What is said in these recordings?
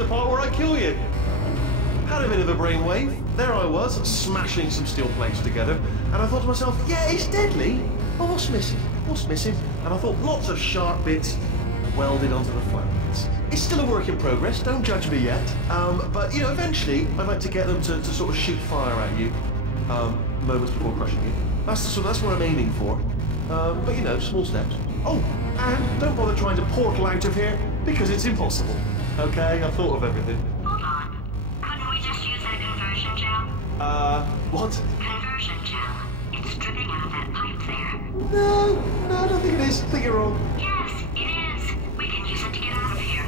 the part where I kill you. Had a bit of a brainwave. There I was, smashing some steel plates together, and I thought to myself, yeah, it's deadly. But what's missing? What's missing? And I thought lots of sharp bits welded onto the fireplates. It's still a work in progress. Don't judge me yet. But you know, eventually, I'd like to get them to sort of shoot fire at you, moments before crushing you. That's what I'm aiming for. But you know, small steps. Oh, and don't bother trying to portal out of here because it's impossible. Okay, I've thought of everything. Hold on. Couldn't we just use that conversion gel? What? Conversion gel. It's dripping out of that pipe there. No, I don't think it is. I think you're wrong. Yes, it is. We can use it to get out of here.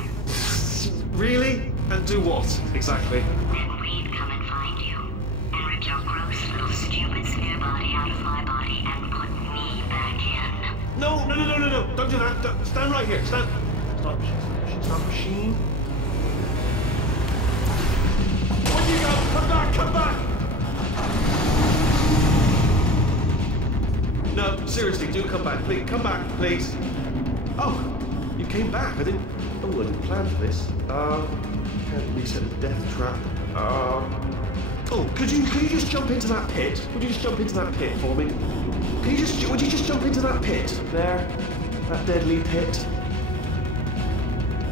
Really? And do what, exactly? Then we'd come and find you. And rip your gross little stupid sphere body out of my body and put me back in. No. Don't do that. Stand right here. Stand. Stop machine. Where'd you go? Come back! No, seriously, do come back. Please, come back, please. Oh, you came back. I didn't plan for this. Can't reset the death trap. Oh, could you just jump into that pit? Would you just jump into that pit for me? Would you just jump into that pit? There. That deadly pit.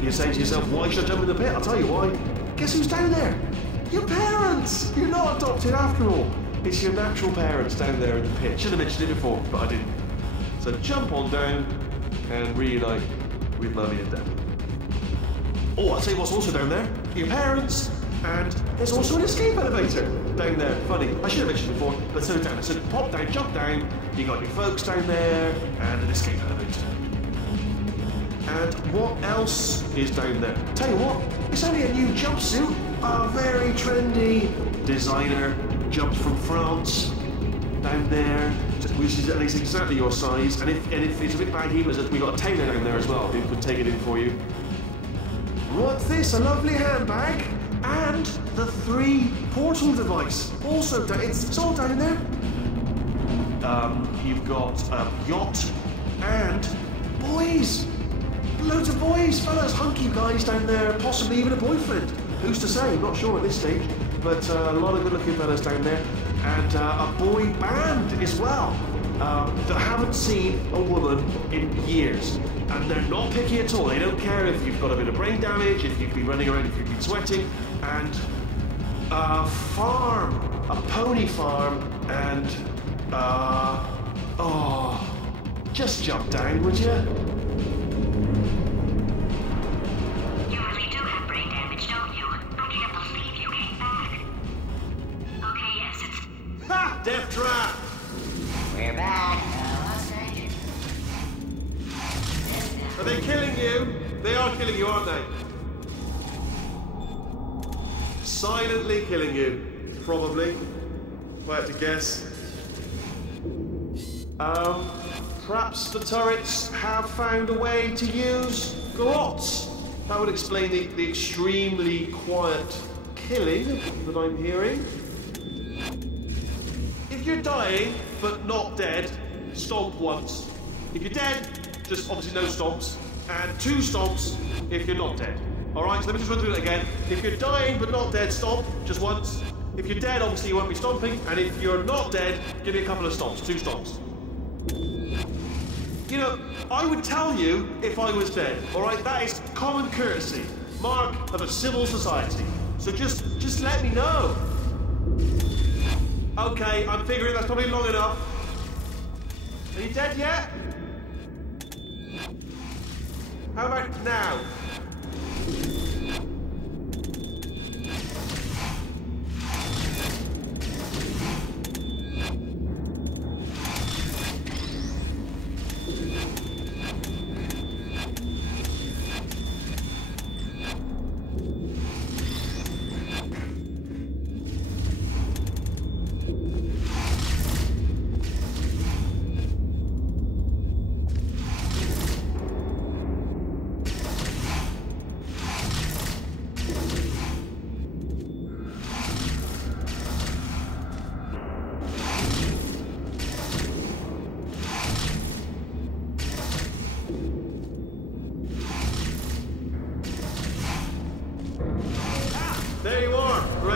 You're saying to yourself, why should I jump in the pit? I'll tell you why. Guess who's down there? Your parents! You're not adopted after all. It's your natural parents down there in the pit. Should have mentioned it before, but I didn't. So jump on down and reunite with Mummy and Dad. Oh, I'll tell you what's also down there. Your parents, and there's also an escape elevator down there. Funny, I should have mentioned it before, but so down. So pop down, jump down, you got your folks down there, and an escape elevator. And what else is down there? Tell you what, it's only a new jumpsuit. A very trendy designer jumped from France down there, which is at least exactly your size. And if it's a bit baggy, we got a tailor down there as well who could take it in for you. What's this? A lovely handbag and the 3 portal device. Also, it's all down there. You've got a yacht and boys. Loads of boys, fellas, hunky guys down there, possibly even a boyfriend. Who's to say? Not sure at this stage. But a lot of good-looking fellas down there. And a boy band as well. That haven't seen a woman in years. And they're not picky at all. They don't care if you've got a bit of brain damage, if you've been running around, if you've been sweating. And a farm, a pony farm, and just jump down, would you? Death trap! We're back. Are they killing you? They are killing you, aren't they? Silently killing you. Probably. If I had to guess. Perhaps the turrets have found a way to use grots. That would explain the extremely quiet killing that I'm hearing. If you're dying, but not dead, stomp once. If you're dead, just obviously no stomps. And 2 stomps if you're not dead. Alright, so let me just run through it again. If you're dying, but not dead, stomp, just once. If you're dead, obviously you won't be stomping. And if you're not dead, give me a couple of stomps, 2 stomps. You know, I would tell you if I was dead. Alright, that is common courtesy. Mark of a civil society. So just let me know. Okay, I'm figuring that's probably long enough. Are you dead yet? How about now?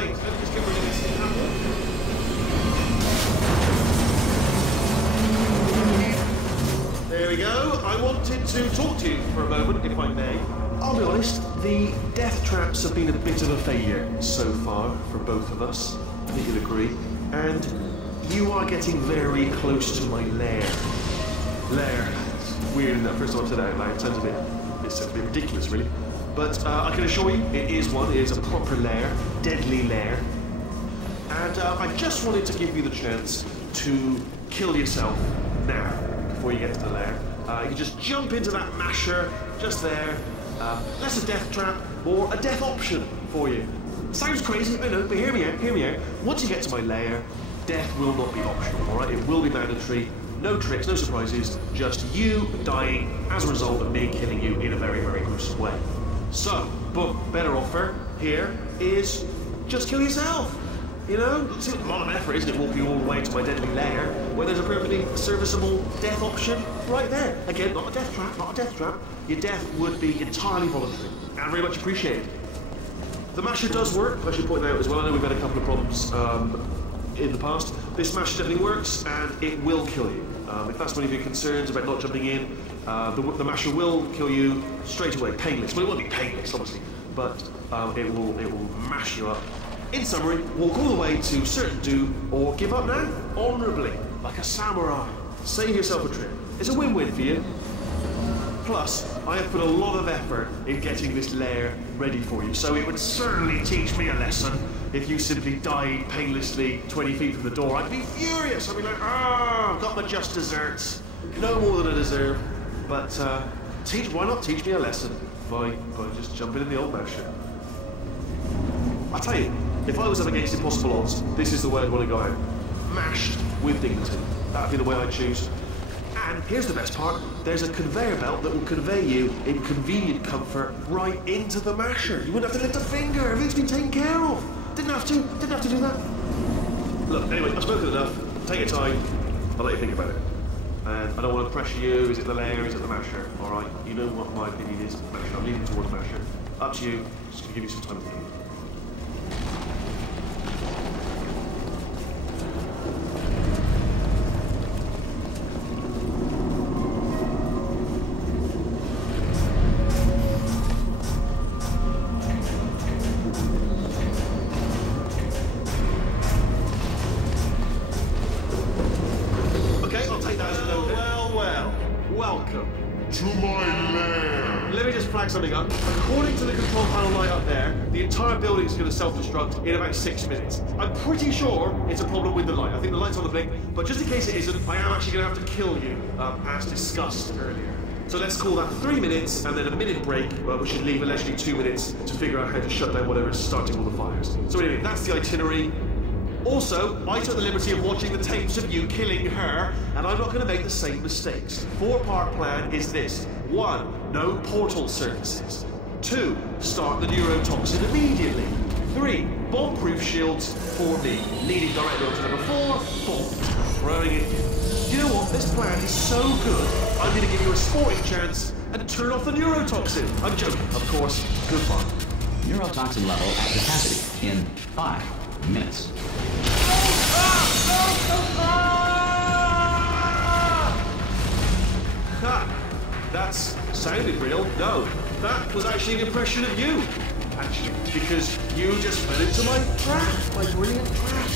Right, let me just get rid of this apple. There we go. I wanted to talk to you for a moment, if I may. I'll be honest, the death traps have been a bit of a failure so far for both of us. I think you'll agree. And you are getting very close to my lair. Lair. It's weird, isn't it? First time I've said that out loud. It sounds a bit ridiculous, really. But I can assure you, it is one. It is a proper lair. Deadly lair. And I just wanted to give you the chance to kill yourself now, before you get to the lair. You can just jump into that masher, just there. That's a death trap, or a death option for you. Sounds crazy, I know, but hear me out. Once you get to my lair, death will not be optional, alright? It will be mandatory. No tricks, no surprises, just you dying as a result of me killing you in a very, very gruesome way. So, but better offer here is just kill yourself. You know, it's a lot of effort, isn't it, walking all the way to my deadly lair, where there's a perfectly serviceable death option right there. Again, not a death trap. Your death would be entirely voluntary, and very much appreciated. The masher does work, I should point that out as well. I know we've had a couple of problems in the past. This masher definitely works, and it will kill you. If that's one of your concerns about not jumping in, the masher will kill you straight away, painless. Well, it won't be painless, obviously, but it will mash you up. In summary, walk all the way to certain doom, or give up now, honourably, like a samurai. Save yourself a trip. It's a win-win for you. Plus, I have put a lot of effort in getting this lair ready for you, so it would certainly teach me a lesson if you simply died painlessly 20 feet from the door. I'd be furious. I'd be like, I've got my just desserts. No more than I deserve. But why not teach me a lesson by just jumping in the old masher? I tell you, if I was up against impossible odds, this is the way I'd want to go out. Mashed with dignity. That'd be the way I'd choose. And here's the best part. There's a conveyor belt that will convey you in convenient comfort right into the masher. You wouldn't have to lift a finger. Everything's been taken care of. Didn't have to do that. Look, anyway, I've spoken enough. Take your time. I'll let you think about it. And I don't want to pressure you. Is it the lair? Is it the masher? All right. You know what my opinion is. Masher. I'm leaning towards masher. Up to you. Just gonna give you some time to think. Welcome to my lair. Let me just flag something up. According to the control panel light up there, the entire building is going to self-destruct in about 6 minutes. I'm pretty sure it's a problem with the light. I think the light's on the blink, but just in case it isn't, I am actually going to have to kill you, as discussed earlier. So let's call that 3 minutes, and then a minute break, which should leave allegedly 2 minutes to figure out how to shut down whatever is starting all the fires. So anyway, that's the itinerary. Also, I took the liberty of watching the tapes of you killing her, and I'm not going to make the same mistakes. 4-part plan is this. 1. No portal services. 2. Start the neurotoxin immediately. 3. Bomb-proof shields for me. Leading directly onto number 4. 4. Throwing it in. You know what? This plan is so good, I'm going to give you a sporting chance and turn off the neurotoxin. I'm joking, of course. Good fun. Neurotoxin level at capacity in 5 minutes. That sounded real. No, that was actually an impression of you. Actually, because you just fell into my trap, my brilliant trap.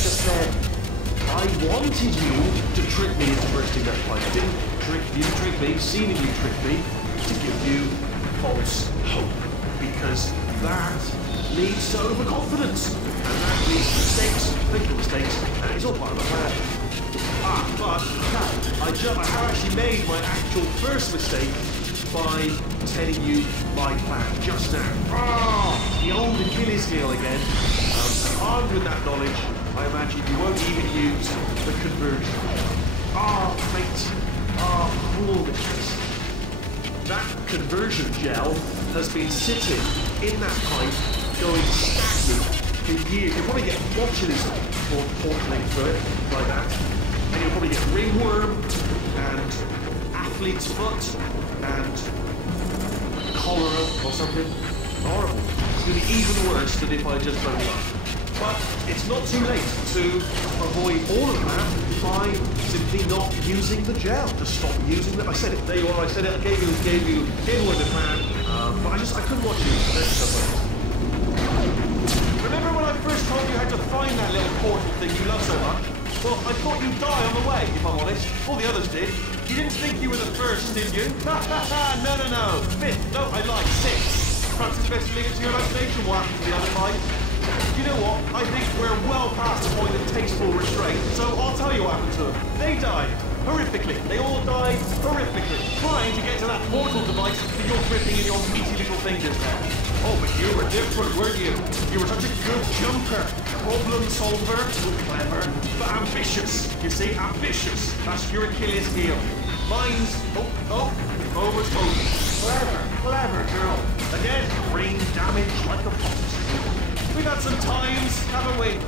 Just said, I wanted you to trick me into bursting that pipe. You didn't trick me, seemingly trick me, to give you false hope. Because that leads to overconfidence. And that leads to mistakes, making mistakes, and it's all part of the plan. But I have actually made my actual first mistake by telling you my plan just now. The old Achilles heel again. And armed with that knowledge, I imagine you won't even use the conversion. Mate. Cool this. That conversion gel has been sitting in that pipe, going stagnant for years. You'll probably get botulism or portaling through it, like that. And you'll probably get ringworm, and athlete's foot, and cholera or something. Horrible. It's going to be even worse than if I just phoned you up. But it's not too late to avoid all of that by simply not using the gel. Just stop using it. I said it. There you are. I said it. I gave you away the plan. But I couldn't watch you. Remember when I first told you how to find that little portal thing you love so much? Well, I thought you'd die on the way, if I'm honest. All the others did. You didn't think you were the first, did you? No. Fifth. No, I lied. Sixth. Perhaps it's best to leave it to your imagination what happened to the other five. You know what? I think we're well past the point of tasteful restraint, so I'll tell you what happened to them. They died. Horrifically. They all died horrifically. Trying to get to that portal device that you're gripping in your meaty little fingers there. Oh, but you were different, weren't you? You were such a good jumper. Problem solver. Clever. But ambitious. You see, ambitious. That's your Achilles heel. Mine's... almost over. Clever girl. Again, brain damage like a fox. We've had some times, haven't we?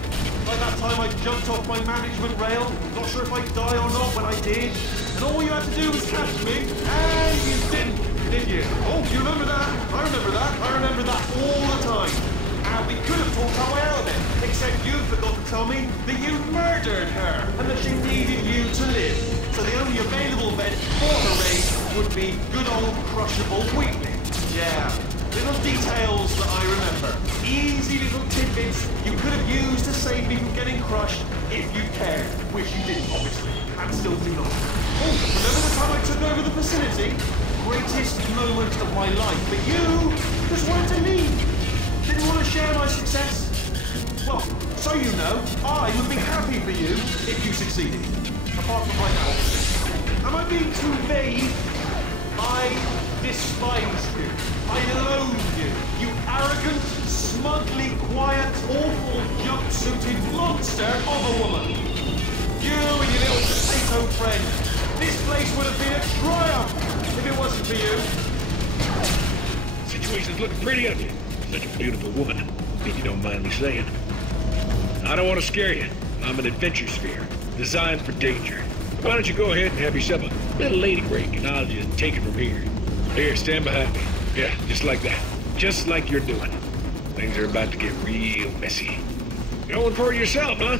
Like that time I jumped off my management rail. Not sure if I'd die or not when I did. And all you had to do was catch me. And you didn't, did you? Oh, you remember that? I remember that all the time. And we could have talked our way out of it. Except you forgot to tell me that you murdered her. And that she needed you to live. So the only available vent for her rage would be good old crushable weakling. Yeah. Little details that I remember. Easy little tidbits you could have used to save me from getting crushed if you cared. Which you didn't, obviously. And still do not. Oh, remember the time I took over the facility? Greatest moment of my life. But you just wanted to leave. Didn't want to share my success. Well, so you know, I would be happy for you if you succeeded. Apart from right now. Am I being too vague? I despise you. I loathe you. You arrogant, smugly quiet, awful, jumpsuited monster of a woman. You and your little potato friend. This place would have been a triumph if it wasn't for you. Situation's looking pretty ugly. Such a beautiful woman, if you don't mind me saying. I don't want to scare you. I'm an adventure sphere, designed for danger. Why don't you go ahead and have yourself a little lady break, and I'll just take it from here. Here, stand behind me. Yeah, just like that. Just like you're doing. Things are about to get real messy. Going for it yourself, huh?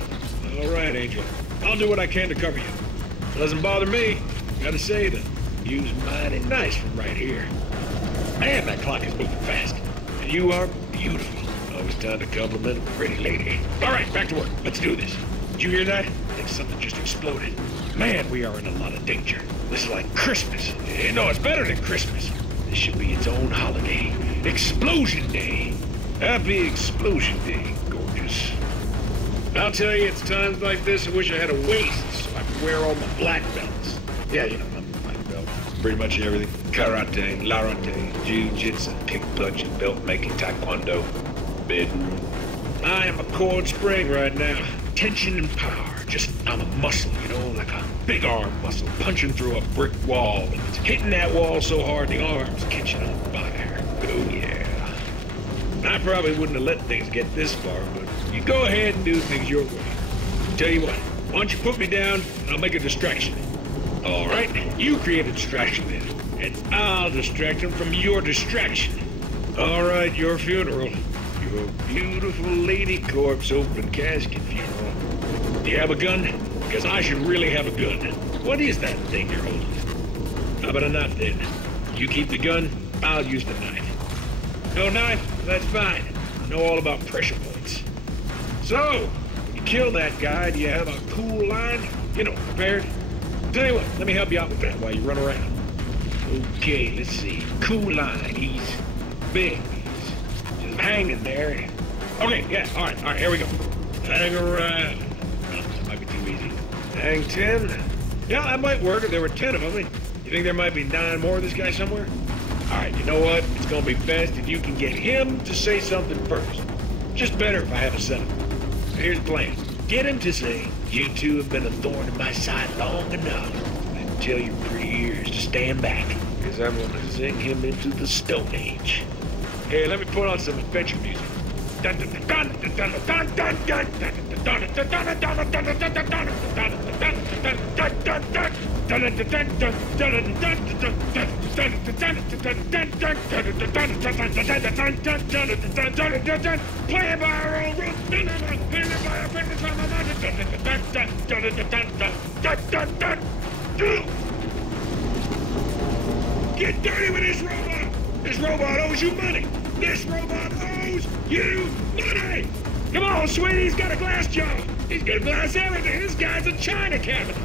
All right, Angel. I'll do what I can to cover you. Doesn't bother me. Gotta say, the view's mighty nice from right here. Man, that clock is moving fast. And you are beautiful. Always time to compliment a pretty lady. All right, back to work. Let's do this. Did you hear that? I think something just exploded. Man, we are in a lot of danger. This is like Christmas. No, it's better than Christmas. This should be its own holiday. Explosion Day. Happy Explosion Day, gorgeous. I'll tell you, it's times like this I wish I had a waist so I could wear all my black belts. Yeah, you know, I'm a black belt. Pretty much everything. Karate, larate, jiu-jitsu, kick-punching, belt-making, taekwondo, bedroom. I am a coiled spring right now. Tension and power. I'm a muscle, you know, like a big arm muscle, punching through a brick wall, and it's hitting that wall so hard the arm's catching on fire. Oh, yeah. I probably wouldn't have let things get this far, but you go ahead and do things your way. Tell you what, why don't you put me down, and I'll make a distraction. All right, you create a distraction then, and I'll distract him from your distraction. All right, your funeral. Your beautiful lady corpse open casket funeral. Do you have a gun? Because I should really have a gun. What is that thing you're holding? How about a knife then? You keep the gun, I'll use the knife. No knife? That's fine. I know all about pressure points. So, when you kill that guy, do you have a cool line? You know, prepared? Tell you what, let me help you out with that while you run around. Okay, let's see. Cool line. He's big. He's just hanging there. Okay, yeah, all right, here we go. Hang around. Too easy. Hang 10? Yeah, that might work if there were 10 of them. You think there might be 9 more of this guy somewhere? Alright, you know what? It's gonna be best if you can get him to say something first. Just better if I have a setup. Here's the plan. Get him to say, you two have been a thorn in my side long enough. And tell your pretty ears to stand back, because I'm gonna sing him into the Stone Age. Hey, let me put on some adventure music. Play by our own rules. Get dirty with this robot! This robot owes you money! This robot owes you money! Come on, sweetie, he's got a glass jaw! He's gonna glass everything! This guy's a china cabinet!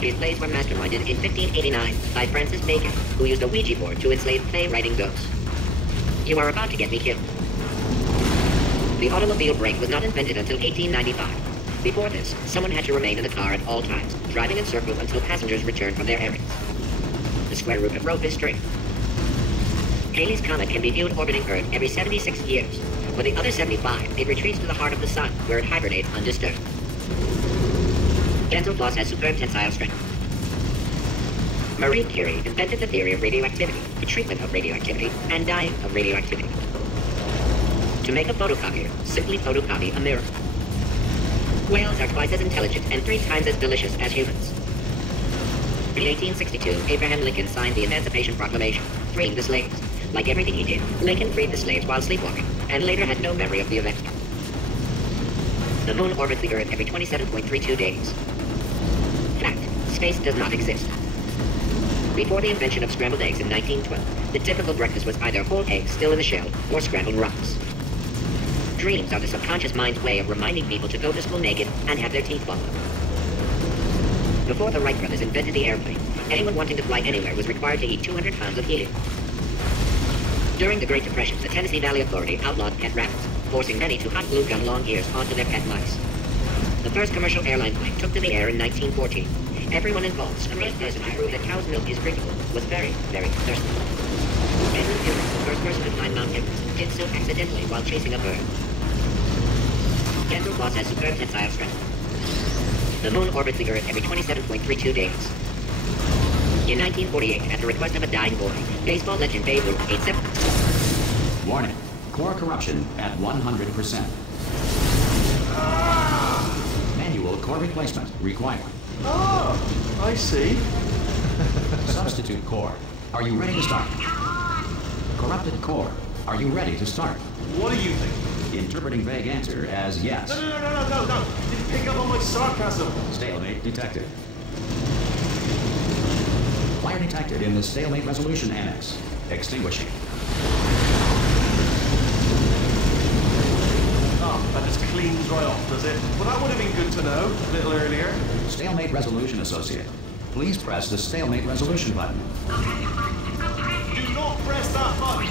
These plays were masterminded in 1589 by Francis Bacon, who used a Ouija board to enslave play-writing ghosts. You are about to get me killed. The automobile brake was not invented until 1895. Before this, someone had to remain in the car at all times, driving in circles until passengers returned from their errands. The square root of rope is straight. Halley's Comet can be viewed orbiting Earth every 76 years. For the other 75, it retreats to the heart of the sun, where it hibernates undisturbed. Gentle floss has superb tensile strength. Marie Curie invented the theory of radioactivity, the treatment of radioactivity, and dying of radioactivity. To make a photocopier, simply photocopy a mirror. Whales are twice as intelligent and 3 times as delicious as humans. In 1862, Abraham Lincoln signed the Emancipation Proclamation, freeing the slaves. Like everything he did, Lincoln freed the slaves while sleepwalking, and later had no memory of the event. The moon orbits the Earth every 27.32 days. Fact: space does not exist. Before the invention of scrambled eggs in 1912, the typical breakfast was either whole eggs still in the shell or scrambled rocks. Dreams are the subconscious mind's way of reminding people to go to school naked and have their teeth followed. Before the Wright brothers invented the airplane, anyone wanting to fly anywhere was required to eat 200 pounds of helium. During the Great Depression, the Tennessee Valley Authority outlawed pet rabbits, forcing many to hot glue gun long ears onto their pet mice. The first commercial airline plane took to the air in 1914. Everyone involved, the first person to prove that cow's milk is drinkable, was very, very thirsty. Edwin Hillary, the first person to climb Mount Everest, did so accidentally while chasing a bird. Gentle floss has superb tensile strength. The moon orbits the Earth every 27.32 days. In 1948, at the request of a dying boy, baseball legend Babe Ruth made 7. Warning. Core corruption at 100%. Manual core replacement required. Ah, I see. Substitute core. Are you ready to start? Corrupted core. Are you ready to start? What do you think? Interpreting vague answer as yes. No. Didn't pick up on my sarcasm. Stalemate detected. Fire detected in the stalemate resolution annex. Extinguishing. Oh, that just cleans right off, does it? Well, that would have been good to know a little earlier. Stalemate resolution associate. Please press the stalemate resolution button. Do not press that button.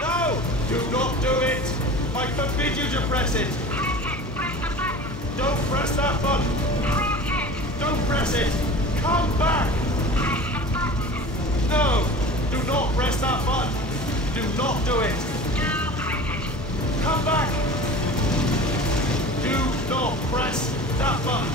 No! Do not do it! I forbid you to press it! Don't press that button! Don't press it! Come back! No! Do not press that button! Do not do it! Come back! Do not press that button!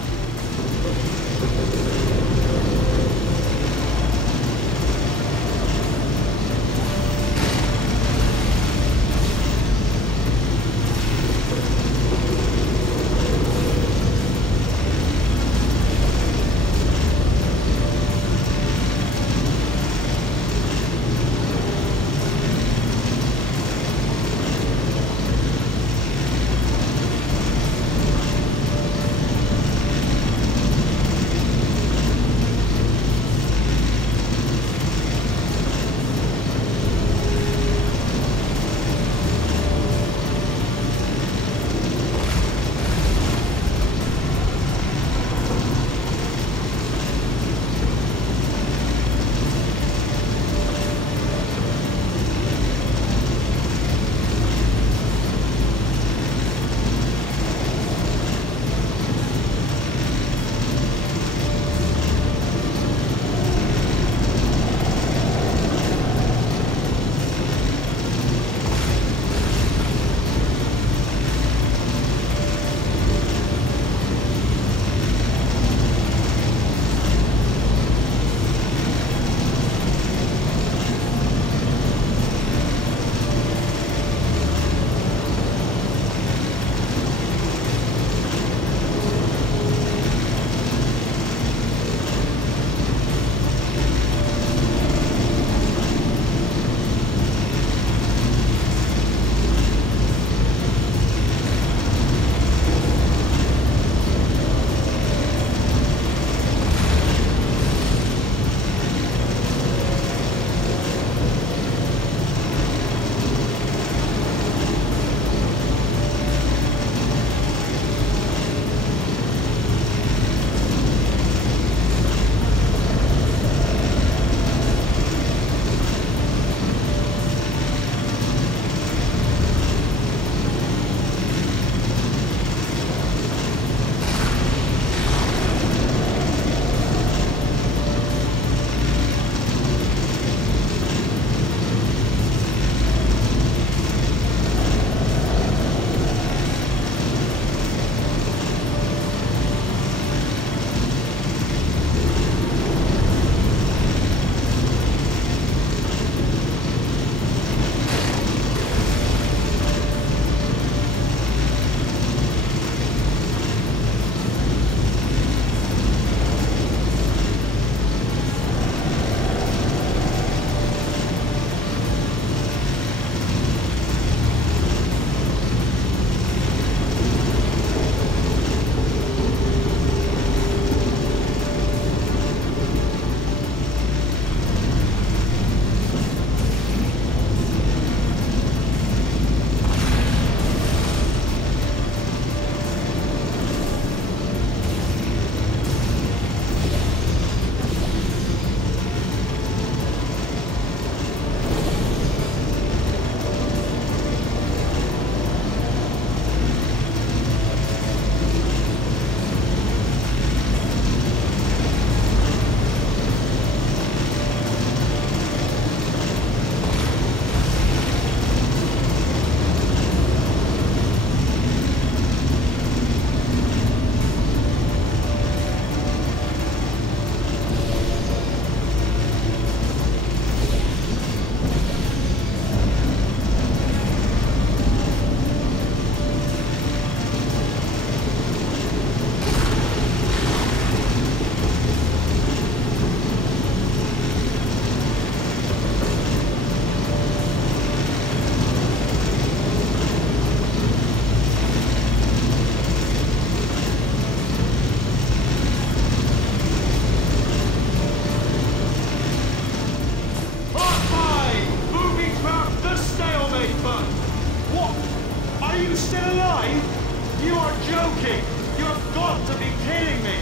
joking! You have got to be kidding me!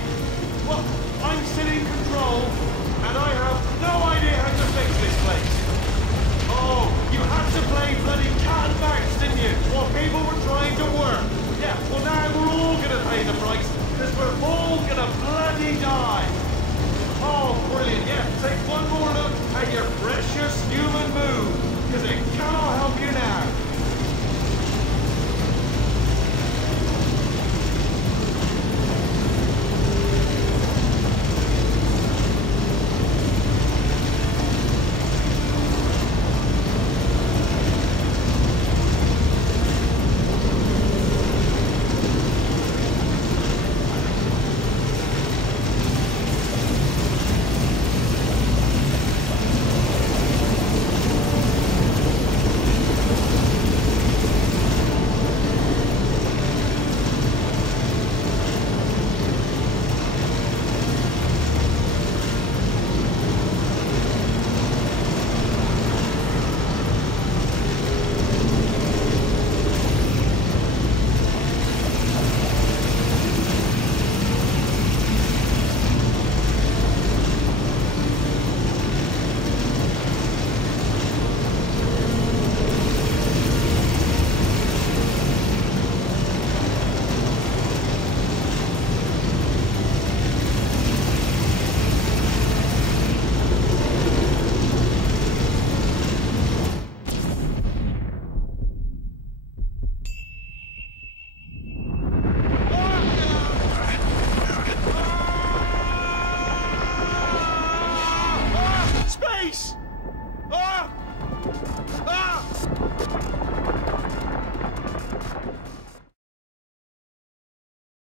Well, I'm still in control, and I have no idea how to fix this place. Oh, you had to play bloody cat and mouse, didn't you? While people were trying to work. Yeah, well now we're all gonna pay the price, because we're all gonna bloody die. Oh, brilliant, yeah. Take one more look at your precious human moon, because it cannot help you now.